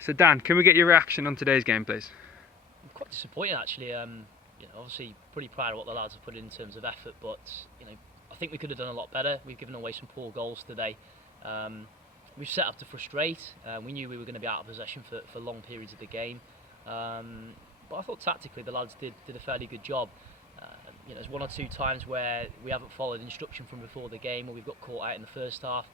So Dan, can we get your reaction on today's game, please? I'm quite disappointed actually. Obviously pretty proud of what the lads have put in terms of effort, but I think we could have done a lot better. We've given away some poor goals today. We've set up to frustrate. We knew we were going to be out of possession for long periods of the game, but I thought tactically the lads did a fairly good job. There's one or two times where we haven't followed instruction from before the game, or we've got caught out in the first half.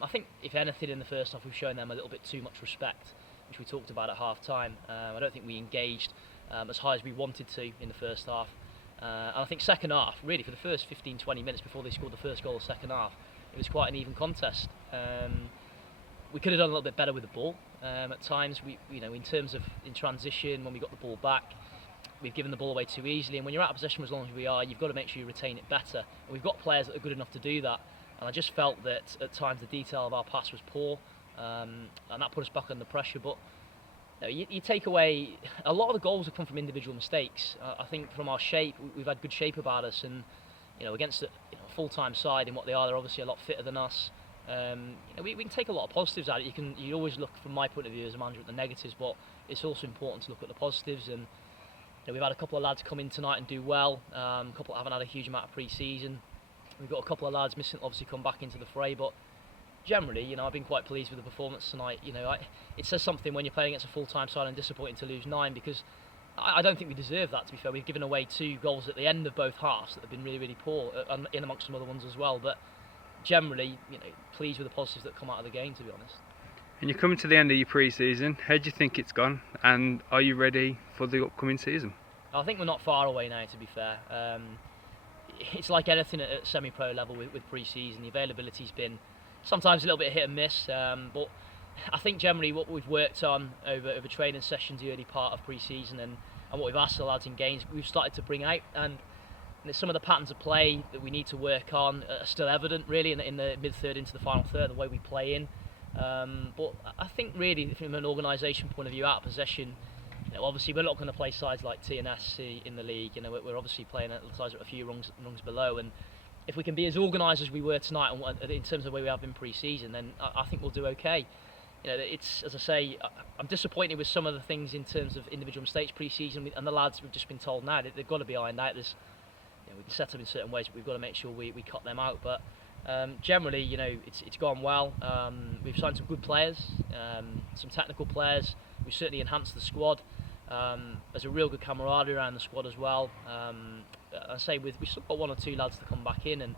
I think, if anything, in the first half we've shown them a little bit too much respect, which we talked about at half time. I don't think we engaged as high as we wanted to in the first half. And I think second half, really for the first 15-20 minutes before they scored the first goal of the second half, it was quite an even contest. We could have done a little bit better with the ball. At times, in terms of in transition, when we got the ball back, we've given the ball away too easily. And when you're out of possession as long as we are, you've got to make sure you retain it better. And we've got players that are good enough to do that. And I just felt that at times the detail of our pass was poor, and that put us back under pressure. But you take away a lot of the goals have come from individual mistakes. I think from our shape, we've had good shape about us, and against a full-time side in what they are, they're obviously a lot fitter than us. We can take a lot of positives out of it. You always look, from my point of view as a manager, at the negatives, but it's also important to look at the positives. And we've had a couple of lads come in tonight and do well. A couple haven't had a huge amount of pre-season. We've got a couple of lads missing, obviously come back into the fray, but generally, I've been quite pleased with the performance tonight. It says something when you're playing against a full-time side and disappointing to lose 9, because I don't think we deserve that, to be fair. We've given away 2 goals at the end of both halves that have been really, really poor, in amongst some other ones as well. But generally, pleased with the positives that come out of the game, to be honest. And you're coming to the end of your pre-season. How do you think it's gone? And are you ready for the upcoming season? I think we're not far away now, to be fair. It's like anything at semi-pro level with pre-season. The availability's been sometimes a little bit hit and miss, but I think generally what we've worked on over training sessions, the early part of pre-season, and what we've asked the lads in games, we've started to bring out, and some of the patterns of play that we need to work on are still evident really in the mid-third into the final third, the way we play in. But I think really from an organisation point of view, out of possession, obviously we're not going to play sides like TNS in the league. We're obviously playing at sides that are a few rungs below, and if we can be as organised as we were tonight in terms of the way we have been pre-season, then I think we'll do okay. It's, as I say, I'm disappointed with some of the things in terms of individual mistakes pre-season, and the lads have just been told now that they've got to be ironed out. We can set up in certain ways, but we've got to make sure we cut them out. But generally, it's gone well. We've signed some good players, some technical players. We've certainly enhanced the squad. There's a real good camaraderie around the squad as well. I say we've still got 1 or 2 lads to come back in, and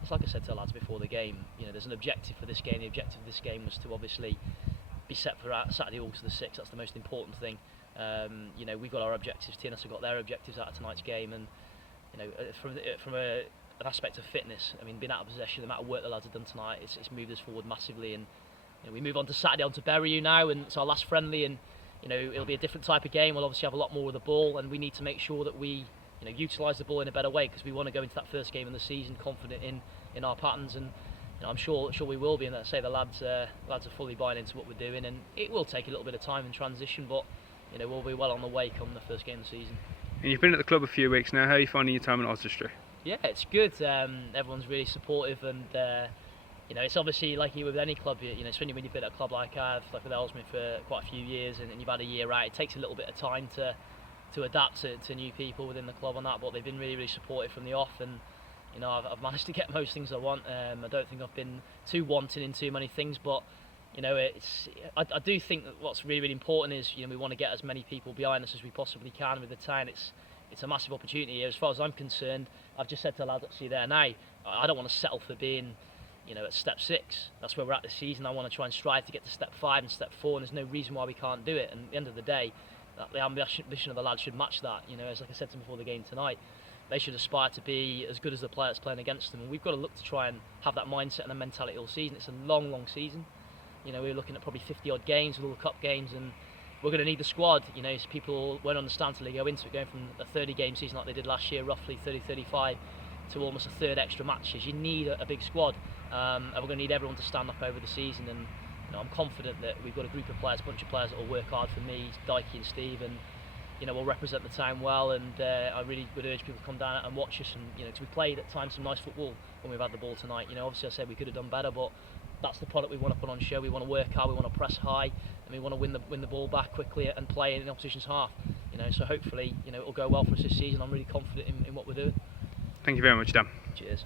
it's like I said to the lads before the game. There's an objective for this game. The objective of this game was to obviously be set for Saturday, August the 6th. That's the most important thing. We've got our objectives. TNS have got their objectives out of tonight's game, and from an aspect of fitness, being out of possession, the amount of work the lads have done tonight, it's moved us forward massively. And we move on to Saturday, on to Berryu now, and it's our last friendly, and it'll be a different type of game. We'll obviously have a lot more of the ball, and we need to make sure that we utilise the ball in a better way, because we want to go into that first game of the season confident in our patterns, and I'm sure we will be. And I say the lads are fully buying into what we're doing, and it will take a little bit of time in transition, but we'll be well on the way come the first game of the season. And you've been at the club a few weeks now. How are you finding your time in Oswestry? Yeah, it's good. Everyone's really supportive, and it's obviously like you with any club. Especially when you've been at a club like I've, like with Ellesmere for quite a few years, and you've had a year out. It takes a little bit of time to adapt to new people within the club on that. But they've been really, really supportive from the off, and I've managed to get most things I want. I don't think I've been too wanting in too many things, but I do think that what's really, really important is we want to get as many people behind us as we possibly can with the town. It's a massive opportunity here. As far as I'm concerned, I've just said to the lads actually there now, I don't want to settle for being at step 6. That's where we're at this season. I want to try and strive to get to step 5 and step 4, and there's no reason why we can't do it. And at the end of the day, the ambition of the lads should match that. As like I said to them before the game tonight, they should aspire to be as good as the players playing against them, and we've got to look to try and have that mindset and the mentality all season. It's a long, long season. We're looking at probably 50 odd games with all the cup games, and we're going to need the squad. So people won't understand till they go into it, going from a 30 game season like they did last year, roughly 30-35, to almost a third extra matches. You need a big squad, and we're going to need everyone to stand up over the season. And I'm confident that we've got a group of players, a bunch of players that will work hard for me, Dikey and Steve, and we'll represent the town well. And I really would urge people to come down and watch us, and because we played at times some nice football when we've had the ball tonight. Obviously I said we could have done better, but that's the product we want to put on show. We want to work hard, we want to press high, and we want to win the ball back quickly and play in the opposition's half. So hopefully, it'll go well for us this season. I'm really confident in what we're doing. Thank you very much, Dan. Cheers.